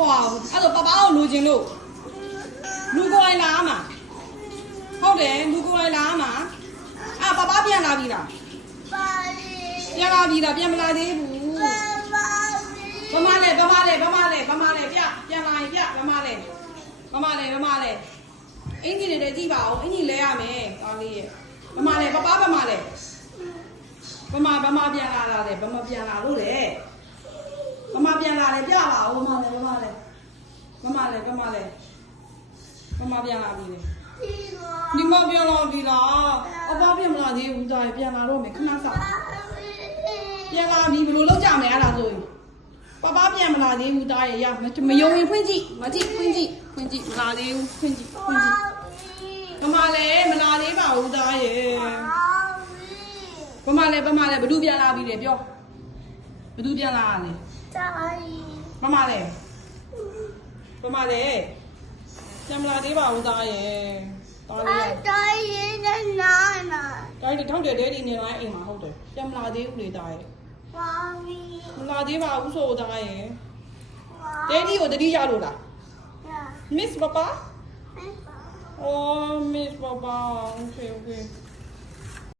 သွားဘူးအဲ့တော့ပပကိုလိုချင်လို့လူကိုယ်လာမှာဟုတ်တယ်လူကိုယ်လာမှာအာပပပြန်လာပြီလားပြန်လာပြီလားပြန်မလာသေးဘူးဗမာလဲပြန်လာရင်ပြဗမာလဲအင်ကြီးတွေလည်းကြည့်ပါဦးအင်ကြီးလဲရမယ်ကောင်းလေးရဲ့ဗမာလဲပပဗမာလဲဗမာပြန်လာတာလေဗမာပြန်လာလို့လေဗမာပြန်လာတယ်ပြပါဦးဗမာလဲပြန်လာပြီလေဒီမပြန်လာပြီလားအပပြန်မလာသေးဘူးဒါပြန်လာတော့မယ်ခဏစောင့်ပြန်လာပြီဘယ်လိုလုပ်ကြမလဲအဲ့ဒါဆိုရင်ပပပြန်မလာသေးဘူးတားရမယုံရင်ဖွင့်ကြည့်မလာသေးဘူးဖွင့်ကြည့်ဗမာလဲမလာသေးပါဘူးတားရဗမာလဲဘသူပြန်လာပြီလေပြောဘသူပြန်လာလဲဗမာလဲပြန်မလာသေးပါဘူးသားရဲ့တိုင်းနဲ့နာတိုင်းထောက်တယ်ဒဲဒီနေတိုင်းအိမ်မှာဟုတ်တယ်ပြန်မလာသေးဘူးလေသားရဲ့မလာသေးပါဘူးဆိုသားရဲ့ဒဲဒီကိုတတိရလို့လား Miss Papa Oh Miss Papa Okay